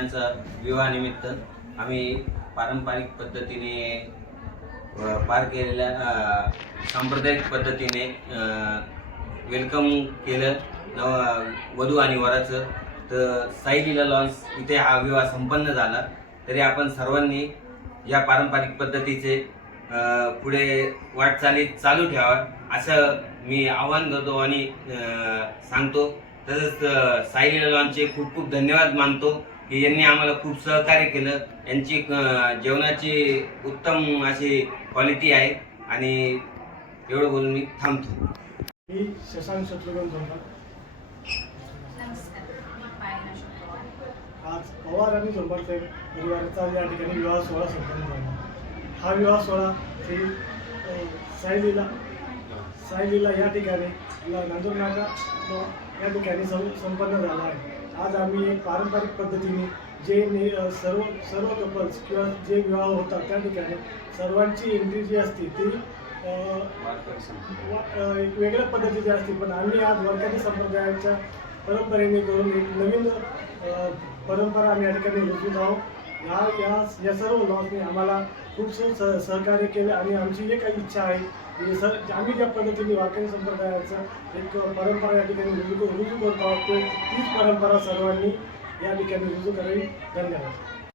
यांचा विवाहानिमित्त आम्ही पारंपरिक पद्धतीने पार केलेल्या सांप्रदायिक पद्धतीने वेलकम केलं वधू आणि वराचं। तर साई लीला लॉन्स इथे हा विवाह संपन्न झाला। तरी आपण सर्वांनी या पारंपरिक पद्धतीचे पुढे वाटचाली चालू ठेवा असं मी आवाहन करतो आणि सांगतो। तसंच साई लीला लॉन्सचे खूप खूप धन्यवाद मानतो की यांनी आम्हाला खूप सहकार्य केलं। यांची जेवणाची उत्तम अशी क्वालिटी आहे आणि एवढं बोलून मी थांबतो। मी शशांक शत्रुघ्न जोंबार। आज पवार आणि जोंबार परिवाराचा या ठिकाणी विवाह सोहळा संपन्न झाला। हा विवाह सोहळा श्री साई लीला या ठिकाणी नांदूर नाका या ठिकाणी संपन्न झाला आहे। आज आम्ही एक पारंपरिक पद्धतीने जे सर्व कपल्स किंवा जे विवाह होतात त्या ठिकाणी सर्वांची एंट्री जी असते ती एक वेगळ्या पद्धतीची असते, पण आम्ही आज वारकरी संप्रदायाच्या परंपरेने करून एक नवीन परंपरा आम्ही या ठिकाणी रुजवीत आहोत। या सर्व लॉन्सने आम्हाला खूप सहकार्य केले आणि आमची एक इच्छा आहे की आम्ही ज्या पद्धतीने वारकरी संप्रदायाचं एक परंपरा या ठिकाणी रुजू करतो आहोत तीच परंपरा सर्वांनी या ठिकाणी रुजू करावी। धन्यवाद।